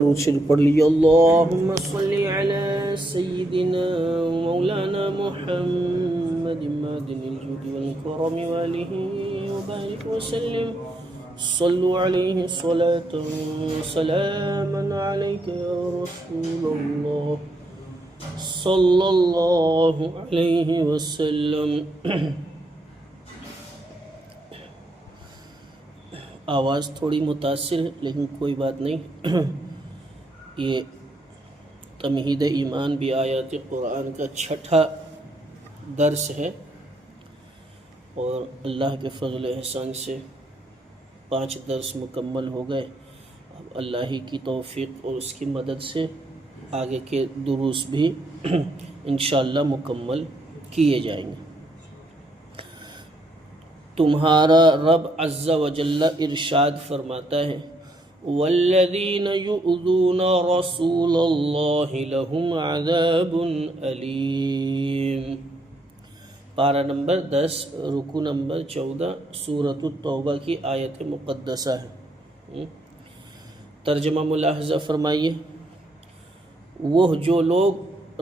شریف پڑھ لیجیے اللہم صلی علی سیدنا مولانا محمد معدن الجود والکرم والہ وبارک وسلم صلو علیہ صلاة سلاما علیک یا رسول اللہ صلی اللہ علیہ وسلم۔ آواز تھوڑی متاثر ہے لیکن کوئی بات نہیں۔ یہ تمہید ایمان بھی آیات قرآن کا 6واں درس ہے اور اللہ کے فضل و احسان سے 5 درس مکمل ہو گئے۔ اب اللہ ہی کی توفیق اور اس کی مدد سے آگے کے دروس بھی انشاءاللہ مکمل کیے جائیں گے۔ تمہارا رب عز و جل ارشاد فرماتا ہے والذین یؤذون رسول اللہ لہم عذاب علیم۔ پارہ نمبر 10 رکوع نمبر 14 سورۃ التوبہ کی آیت مقدسہ ہے۔ ترجمہ ملاحظہ فرمائیے، وہ جو لوگ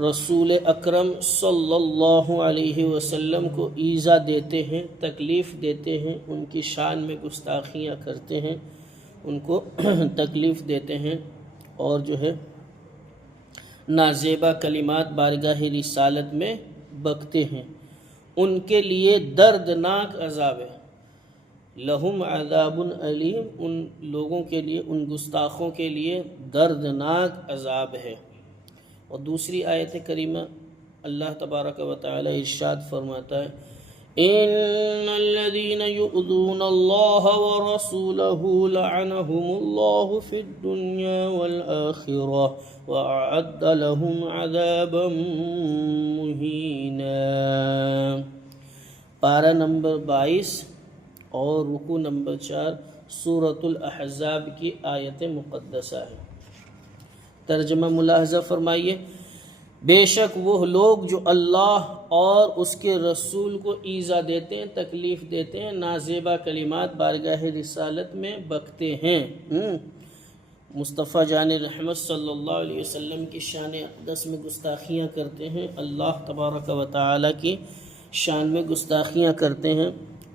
رسول اکرم صلی اللہ علیہ وسلم کو ایذا دیتے ہیں، تکلیف دیتے ہیں، ان کی شان میں گستاخیاں کرتے ہیں، ان کو تکلیف دیتے ہیں اور جو ہے نازیبا کلمات بارگاہ رسالت میں بکتے ہیں، ان کے لیے دردناک عذاب ہے۔ لہم عذاب علیم، ان لوگوں کے لیے، ان گستاخوں کے لیے دردناک عذاب ہے۔ اور دوسری آیت کریمہ اللہ تبارک و تعالی ارشاد فرماتا ہے ان الذين يؤذون الله ورسوله لعنهم الله في الدنيا والآخرة وأعد لهم عذابا مهينا۔ پارہ نمبر 22 اور رکوع نمبر 4 سورۃ الاحزاب کی آیت مقدسہ ہے۔ ترجمہ ملاحظہ فرمائیے، بے شک وہ لوگ جو اللہ اور اس کے رسول کو ایذا دیتے ہیں، تکلیف دیتے ہیں، نازیبا کلمات بارگاہ رسالت میں بکتے ہیں، مصطفیٰ جان رحمت صلی اللہ علیہ وسلم کی شان اقدس میں گستاخیاں کرتے ہیں، اللہ تبارک و تعالی کی شان میں گستاخیاں کرتے ہیں،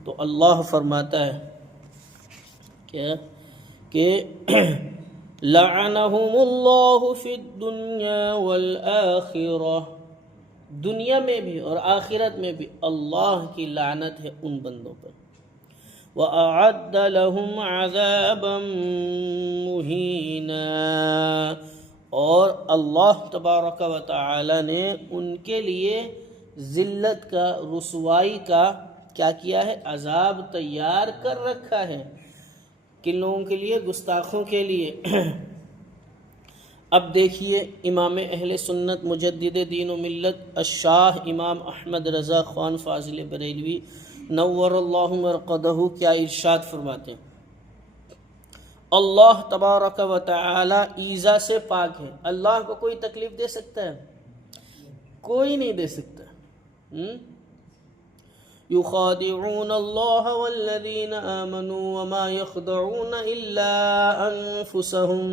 تو اللہ فرماتا ہے کیا کہ لعنہم اللہ فی الدنیا والآخرہ، دنیا میں بھی اور آخرت میں بھی اللہ کی لعنت ہے ان بندوں پر۔ وَأَعَدَّ لَهُمْ عَذَابًا مُهِينًا، اور اللہ تبارک و تعالی نے ان کے لیے ذلت کا، رسوائی کا کیا کیا ہے؟ عذاب تیار کر رکھا ہے۔ کن لوگوں کے لیے؟ گستاخوں کے لیے۔ اب دیکھیے امام اہل سنت مجدد دین و ملت الشاہ امام احمد رضا خان فاضل بریلوی نور اللہ مرقدہ کیا ارشاد فرماتے ہیں، اللہ تبارک و تعالی ایذا سے پاک ہے۔ اللہ کو کوئی تکلیف دے سکتا ہے؟ کوئی نہیں دے سکتا۔ یخادعون اللہ والذین آمنوا وما یخدعون الا انفسهم۔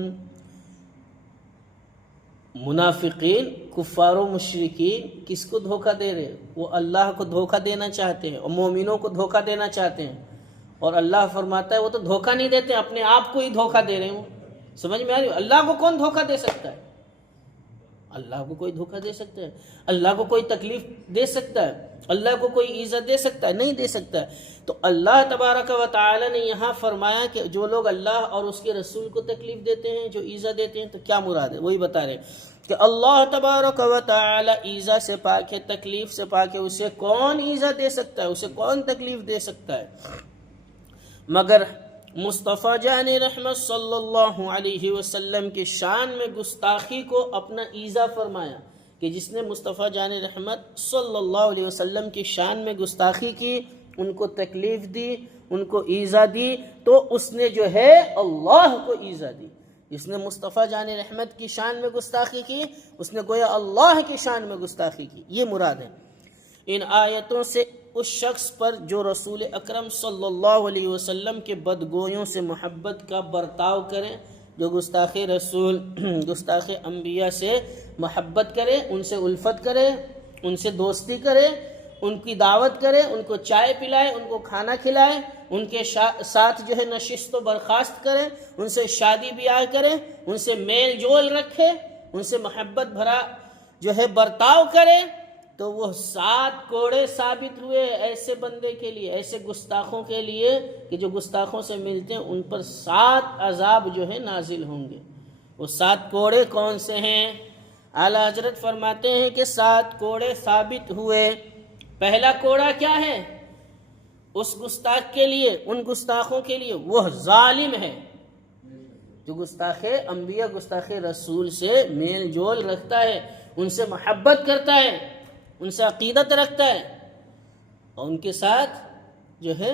منافقین، کفار و مشرکین کس کو دھوکہ دے رہے ہیں؟ وہ اللہ کو دھوکہ دینا چاہتے ہیں اور مومنوں کو دھوکہ دینا چاہتے ہیں، اور اللہ فرماتا ہے وہ تو دھوکہ نہیں دیتے، اپنے آپ کو ہی دھوکہ دے رہے ہیں۔ سمجھ میں آ رہی ہے؟ اللہ کو کون دھوکہ دے سکتا ہے؟ اللہ کو کوئی دھوکہ دے سکتا ہے؟ اللہ کو کوئی تکلیف دے سکتا ہے؟ اللہ کو کوئی عزت دے سکتا ہے؟ نہیں دے سکتا ہے۔ تو اللہ تبارک و تعالی نے یہاں فرمایا کہ جو لوگ اللہ اور اس کے رسول کو تکلیف دیتے ہیں، جو عزت دیتے ہیں، تو کیا مراد ہے؟ وہی بتا رہے ہیں کہ اللہ تبارک و تعالی عزت سے پاک ہے، تکلیف سے پاک ہے۔ اسے کون عزت دے سکتا ہے؟ اسے کون تکلیف دے سکتا ہے؟ مگر مصطفیٰ جان رحمت صلی اللہ علیہ وسلم کی شان میں گستاخی کو اپنا ایذا فرمایا کہ جس نے مصطفیٰ جان رحمت صلی اللہ علیہ وسلم کی شان میں گستاخی کی، ان کو تکلیف دی، ان کو ایذا دی، تو اس نے جو ہے اللہ کو ایذا دی۔ جس نے مصطفیٰ جان رحمت کی شان میں گستاخی کی، اس نے گویا اللہ کی شان میں گستاخی کی، یہ مراد ہے۔ ان آیتوں سے اس شخص پر جو رسول اکرم صلی اللہ علیہ وسلم کے بدگویوں سے محبت کا برتاؤ کرے، جو گستاخ رسول گستاخ انبیاء سے محبت کرے، ان سے الفت کرے، ان سے دوستی کرے، ان کی دعوت کرے، ان کو چائے پلائے، ان کو کھانا کھلائے، ان کے ساتھ جو ہے نشست و برخاست کرے، ان سے شادی بیاہ کرے، ان سے میل جول رکھے، ان سے محبت بھرا جو ہے برتاؤ کرے، تو وہ 7 کوڑے ثابت ہوئے ایسے بندے کے لیے، ایسے گستاخوں کے لیے کہ جو گستاخوں سے ملتے ہیں ان پر 7 عذاب جو ہے نازل ہوں گے۔ وہ 7 کوڑے کون سے ہیں؟ اعلیٰ حضرت فرماتے ہیں کہ 7 کوڑے ثابت ہوئے۔ پہلا کوڑا کیا ہے؟ اس گستاخ کے لیے، ان گستاخوں کے لیے، وہ ظالم ہے جو گستاخ انبیاء گستاخ رسول سے میل جول رکھتا ہے، ان سے محبت کرتا ہے، ان سے عقیدت رکھتا ہے، اور ان کے ساتھ جو ہے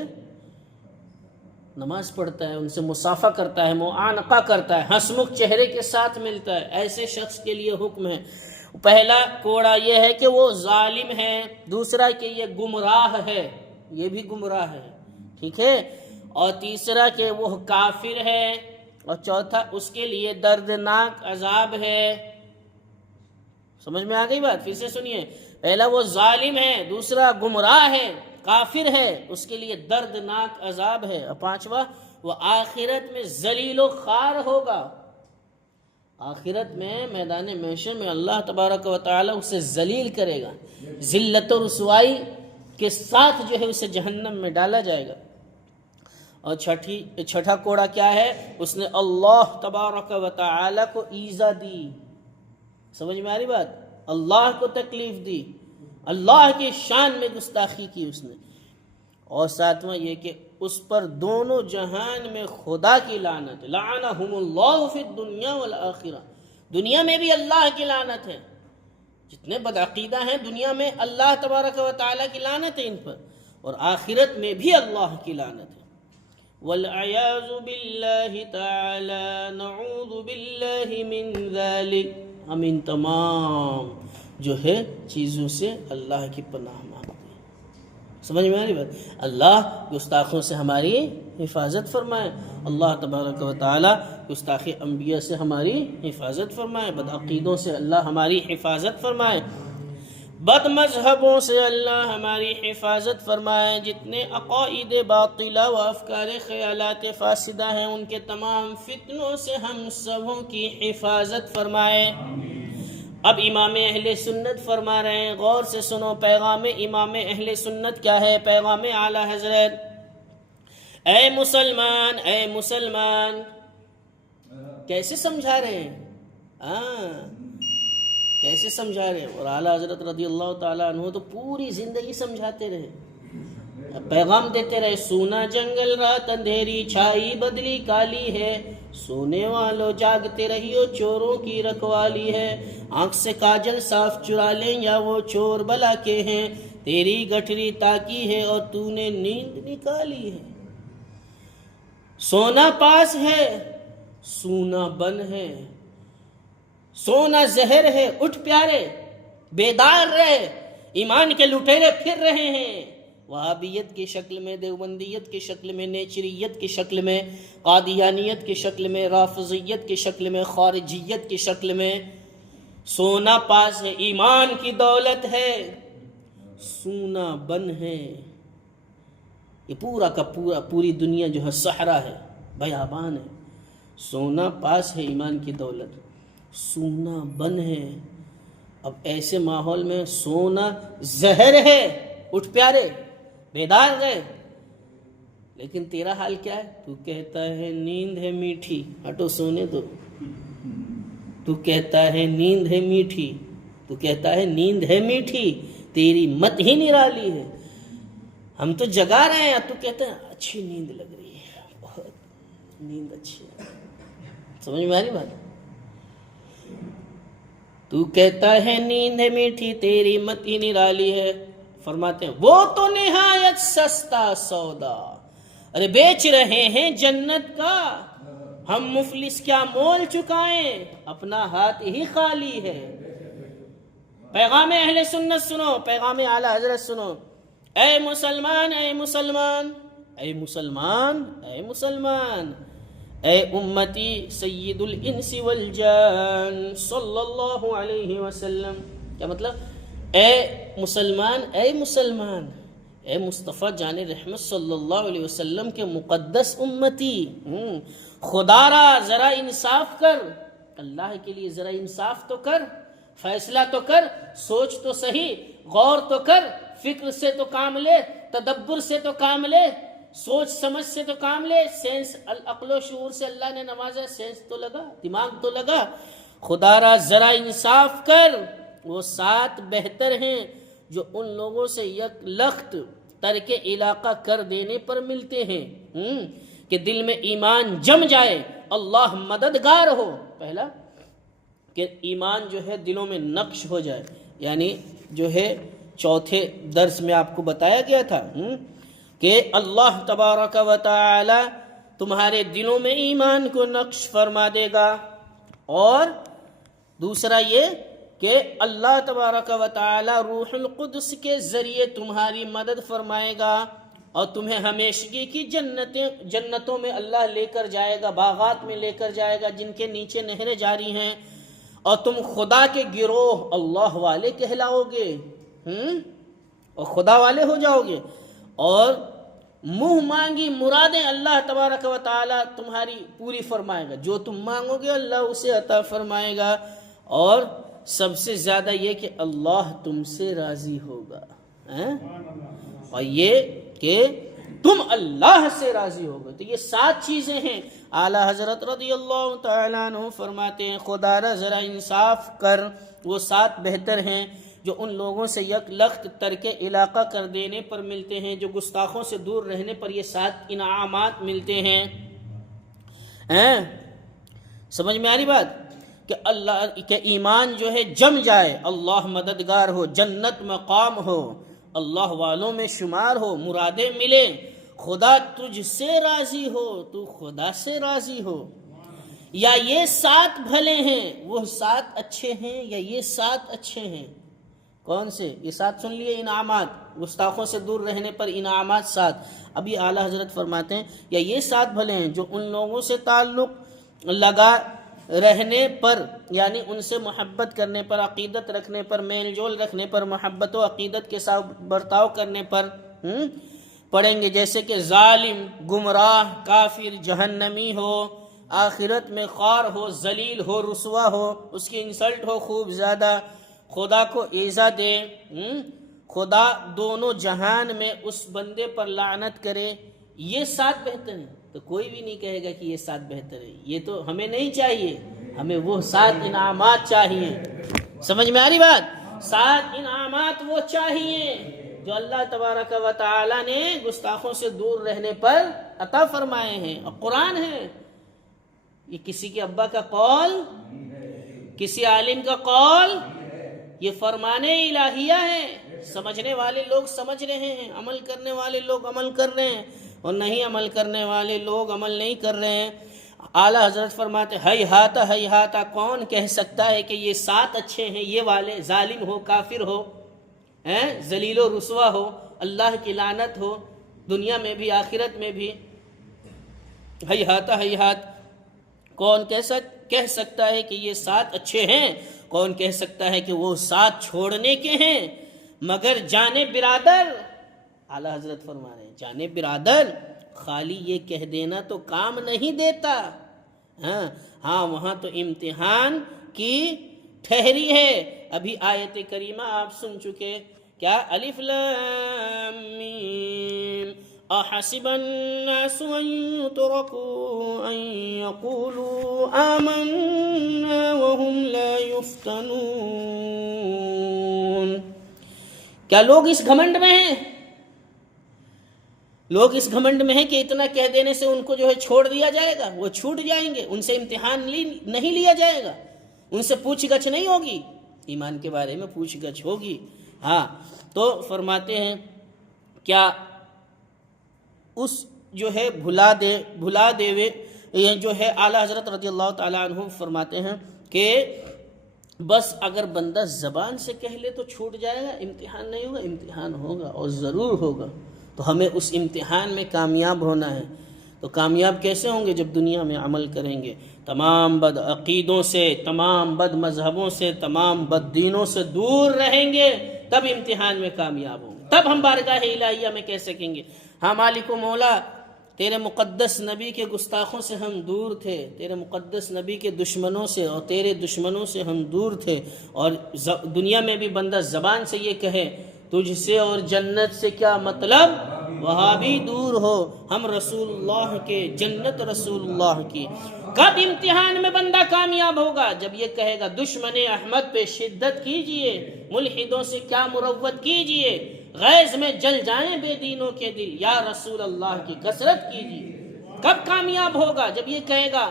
نماز پڑھتا ہے، ان سے مصافحہ کرتا ہے، معانقہ کرتا ہے، ہنسمکھ چہرے کے ساتھ ملتا ہے۔ ایسے شخص کے لیے حکم ہے۔ پہلا کوڑا یہ ہے کہ وہ ظالم ہے، دوسرا کہ یہ گمراہ ہے، یہ بھی گمراہ ہے، ٹھیک ہے، اور تیسرا کہ وہ کافر ہے، اور چوتھا اس کے لیے دردناک عذاب ہے۔ سمجھ میں آ گئی بات؟ پھر سے سنیے، پہلا وہ ظالم ہے، دوسرا گمراہ ہے، کافر ہے، اس کے لیے دردناک عذاب ہے، اور پانچواں وہ آخرت میں ذلیل و خوار ہوگا۔ آخرت میں میدان محشر میں اللہ تبارک و تعالی اسے ذلیل کرے گا، ذلت و رسوائی کے ساتھ جو ہے اسے جہنم میں ڈالا جائے گا۔ اور چھٹا کوڑا کیا ہے؟ اس نے اللہ تبارک و تعالی کو ایذا دی۔ سمجھ میں آ رہی بات؟ اللہ کو تکلیف دی، اللہ کی شان میں گستاخی کی اس نے۔ اور ساتواں یہ کہ اس پر دونوں جہان میں خدا کی لعنت، لعنہم اللہ فی الدنیا والآخرہ، دنیا میں بھی اللہ کی لعنت ہے، جتنے بدعقیدہ ہیں دنیا میں اللہ تبارک و تعالیٰ کی لعنت ہے ان پر، اور آخرت میں بھی اللہ کی لعنت ہے۔ والعیاذ باللہ تعالی، نعوذ باللہ من ذالک، ہم ان تمام جو ہے چیزوں سے اللہ کی پناہ مانگتے ہیں۔ سمجھ میں آ رہی بات؟ اللہ گستاخوں سے ہماری حفاظت فرمائے، اللہ تبارک و تعالی گستاخ انبیاء سے ہماری حفاظت فرمائے، بدعقیدوں سے اللہ ہماری حفاظت فرمائے، بد مذہبوں سے اللہ ہماری حفاظت فرمائے، جتنے عقائد باطلہ و افکار خیالات فاسدہ ہیں ان کے تمام فتنوں سے ہم سبوں کی حفاظت فرمائے۔ اب امام اہل سنت فرما رہے ہیں، غور سے سنو، پیغام امام اہل سنت کیا ہے؟ پیغام اعلیٰ حضرت، اے مسلمان، اے مسلمان، کیسے سمجھا رہے ہیں؟ کیسے سمجھا رہے ہیں؟ اور اعلیٰ حضرت رضی اللہ تعالیٰ عنہ تو پوری زندگی سمجھاتے رہے، پیغام دیتے رہے، سونا جنگل رات اندھیری چھائی بدلی کالی ہے، سونے والوں جاگتے رہیو چوروں کی رکھوالی ہے، آنکھ سے کاجل صاف چرا لیں یا وہ چور بلا کے ہیں، تیری گٹھری تاکی ہے اور تو نے نیند نکالی ہے۔ سونا پاس ہے، سونا بن ہے، سونا زہر ہے، اٹھ پیارے، بیدار رہے، ایمان کے لٹیرے پھر رہے ہیں، وہابیت کی شکل میں، دیوبندیت کی شکل میں، نیچریت کی شکل میں، قادیانیت کی شکل میں، رافضیت کی شکل میں، خارجیت کی شکل میں۔ سونا پاس ہے، ایمان کی دولت ہے، سونا بن ہے، یہ پورا کا پورا پوری دنیا جو ہے صحرا ہے، بیابان ہے، سونا پاس ہے، ایمان کی دولت، سونا بن ہے۔ اب ایسے ماحول میں سونا زہر ہے، اٹھ پیارے، بیدار گئے، لیکن تیرا حال کیا ہے؟ تو کہتا ہے نیند ہے میٹھی، ہٹو سونے دو، تو کہتا ہے نیند ہے میٹھی، تو کہتا ہے نیند ہے میٹھی، تیری مت ہی نرالی ہے، ہم تو جگا رہے ہیں، تو کہتا ہے اچھی نیند لگ رہی ہے، بہت نیند اچھی ہے۔ سمجھ میں آ رہی بات؟ تو کہتا ہے نیند ہے میٹھی، تیری مت ہی نرالی ہے۔ فرماتے ہیں وہ تو نہایت سستا سودا، ارے بیچ رہے ہیں جنت کا، ہم مفلس کیا مول چکائیں، اپنا ہاتھ ہی خالی ہے۔ پیغام اہل سنت سنو، پیغام اعلیٰ حضرت سنو، اے مسلمان، اے مسلمان، اے مسلمان، اے مسلمان، اے امتی سید الانس والجان صلی اللہ علیہ وسلم. کیا مطلب؟ اے مسلمان، اے مصطفیٰ جان رحمت صلی اللہ علیہ وسلم کے مقدس امتی، خدا را ذرا انصاف کر، اللہ کے لیے ذرا انصاف تو کر، فیصلہ تو کر، سوچ تو صحیح، غور تو کر، فکر سے تو کام لے، تدبر سے تو کام لے، سوچ سمجھ سے تو کام لے. سینس العقل و شعور سے اللہ نے نوازا، سینس تو لگا، دماغ تو لگا. خدا را ذرا انصاف کر. وہ 7 بہتر ہیں جو ان لوگوں سے یک لخت ترک علاقہ کر دینے پر ملتے ہیں کہ دل میں ایمان جم جائے، اللہ مددگار ہو. پہلا کہ ایمان جو ہے دلوں میں نقش ہو جائے، یعنی جو ہے چوتھے درس میں آپ کو بتایا گیا تھا کہ اللہ تبارک و تعالی تمہارے دلوں میں ایمان کو نقش فرما دے گا. اور دوسرا یہ کہ اللہ تبارک و تعالی روح القدس کے ذریعے تمہاری مدد فرمائے گا اور تمہیں ہمیشگی کی جنتوں میں اللہ لے کر جائے گا، باغات میں لے کر جائے گا جن کے نیچے نہریں جاری ہیں، اور تم خدا کے گروہ اللہ والے کہلاؤ گے اور خدا والے ہو جاؤ گے، اور منہ مانگی مرادیں اللہ تبارک و تعالی تمہاری پوری فرمائے گا. جو تم مانگو گے اللہ اسے عطا فرمائے گا. اور سب سے زیادہ یہ کہ اللہ تم سے راضی ہوگا، اور یہ کہ تم اللہ سے راضی ہوگا. تو یہ 7 چیزیں ہیں. اعلیٰ حضرت رضی اللہ تعالیٰ عنہ فرماتے ہیں خدا را ذرا انصاف کر. وہ 7 بہتر ہیں جو ان لوگوں سے یک لخت ترک علاقہ کر دینے پر ملتے ہیں، جو گستاخوں سے دور رہنے پر یہ 7 انعامات ملتے ہیں. سمجھ میں آ رہی بات؟ کہ اللہ کے ایمان جو ہے جم جائے، اللہ مددگار ہو، جنت مقام ہو، اللہ والوں میں شمار ہو، مرادیں ملیں، خدا تجھ سے راضی ہو، تو خدا سے راضی ہو. یا یہ 7 بھلے ہیں، وہ 7 اچھے ہیں، یا یہ 7 اچھے ہیں. کون سے؟ یہ 7 سن لیے انعامات، گستاخوں سے دور رہنے پر انعامات 7. ابھی اعلیٰ حضرت فرماتے ہیں یا یہ 7 بھلے ہیں جو ان لوگوں سے تعلق لگا رہنے پر، یعنی ان سے محبت کرنے پر، عقیدت رکھنے پر، میل جول رکھنے پر، محبت و عقیدت کے ساتھ برتاؤ کرنے پر پڑھیں گے. جیسے کہ ظالم، گمراہ، کافر، جہنمی ہو، آخرت میں خوار ہو، ذلیل ہو، رسوا ہو، اس کی انسلٹ ہو خوب زیادہ، خدا کو ایذا دے، خدا دونوں جہان میں اس بندے پر لعنت کرے. یہ 7 بہتر ہیں. تو کوئی بھی نہیں کہے گا کہ یہ 7 بہتر ہے. یہ تو ہمیں نہیں چاہیے، ہمیں وہ 7 انعامات چاہیے. سمجھ میں آ رہی بات؟ 7 انعامات وہ چاہیے جو اللہ تبارک و تعالی نے گستاخوں سے دور رہنے پر عطا فرمائے ہیں. اور قرآن ہے، یہ کسی کے ابا کا قول، کسی عالم کا قول، یہ فرمان الہیہ ہے. سمجھنے والے لوگ سمجھ رہے ہیں، عمل کرنے والے لوگ عمل کر رہے ہیں، اور نہیں عمل کرنے والے لوگ عمل نہیں کر رہے ہیں. اعلیٰ حضرت فرماتے ہیہاتا کون کہہ سکتا ہے کہ یہ 7 اچھے ہیں، یہ والے ظالم ہو، کافر ہو، ذلیل و رسوا ہو، اللہ کی لعنت ہو دنیا میں بھی آخرت میں بھی. ہیہات کون کہہ سکتا ہے کہ یہ 7 اچھے ہیں؟ کون کہہ سکتا ہے کہ وہ 7 چھوڑنے کے ہیں؟ مگر جانے برادر، اعلیٰ حضرت فرما رہے ہیں جانے برادر، خالی یہ کہہ دینا تو کام نہیں دیتا. ہاں وہاں تو امتحان کی ٹھہری ہے. ابھی آیت کریمہ آپ سن چکے، کیا الف لام میم احسب الناس ان يتركوا ان يقولوا آمنا وهم لا يفتنون. کیا لوگ اس گھمنڈ میں ہیں؟ لوگ اس گھمنڈ میں ہیں کہ اتنا کہہ دینے سے ان کو جو ہے چھوڑ دیا جائے گا، وہ چھوٹ جائیں گے، ان سے امتحان نہیں لیا جائے گا، ان سے پوچھ گچھ نہیں ہوگی، ایمان کے بارے میں پوچھ گچھ ہوگی. ہاں تو فرماتے ہیں کیا اس جو ہے بھلا دے یہ جو ہے اعلیٰ حضرت رضی اللہ تعالیٰ عنہ فرماتے ہیں کہ بس اگر بندہ زبان سے کہہ لے تو چھوٹ جائے گا، امتحان نہیں ہوگا؟ امتحان ہوگا اور ضرور ہوگا. تو ہمیں اس امتحان میں کامیاب ہونا ہے. تو کامیاب کیسے ہوں گے؟ جب دنیا میں عمل کریں گے، تمام بد عقیدوں سے، تمام بد مذہبوں سے، تمام بد دینوں سے دور رہیں گے، تب امتحان میں کامیاب ہوں گے، تب ہم بارگاہ الہیہ میں کہہ سکیں گے ہاں مالک و مولا، تیرے مقدس نبی کے گستاخوں سے ہم دور تھے، تیرے مقدس نبی کے دشمنوں سے اور تیرے دشمنوں سے ہم دور تھے۔ اور دنیا میں بھی بندہ زبان سے یہ کہے تجھ سے اور جنت سے کیا مطلب، وہاں بھی دور ہو، ہم رسول اللہ کے، جنت رسول اللہ کی۔ کب امتحان میں بندہ کامیاب ہوگا؟ جب یہ کہے گا دشمن احمد پہ شدت کیجئے، ملحدوں سے کیا مروت کیجئے، غیظ میں جل جائیں بے دینوں کے دل، یا رسول اللہ کی کثرت کیجئے۔ کب کامیاب ہوگا؟ جب یہ کہے گا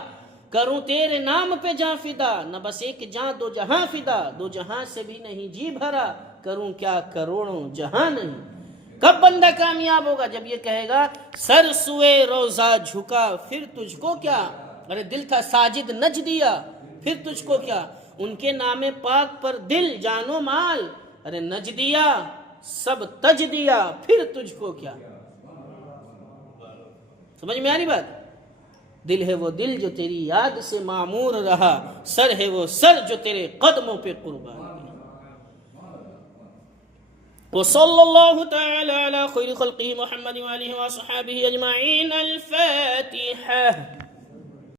کروں تیرے نام پہ جاں فدا، نہ بس ایک جاں دو جہاں فدا، دو جہاں سے بھی نہیں جی بھرا، کروں کیا کروڑوں جہاں نہیں۔ کب بندہ کامیاب ہوگا؟ جب یہ کہے گا سر سوئے روزہ جھکا پھر تجھ کو کیا، ارے دل تھا ساجد نچ دیا پھر تجھ کو کیا، ان کے نام پاک پر دل جان و مال، ارے نچ دیا سب تج دیا پھر تجھ کو کیا۔ سمجھ میں آ رہی بات؟ دل ہے وہ دل جو تیری یاد سے معمور رہا، سر ہے وہ سر جو تیرے قدموں پہ قربان گیا۔ وصلی اللہ تعالی علی خیر خلقہ محمد وآلہ وصحبہ اجمعین۔ الفاتحہ۔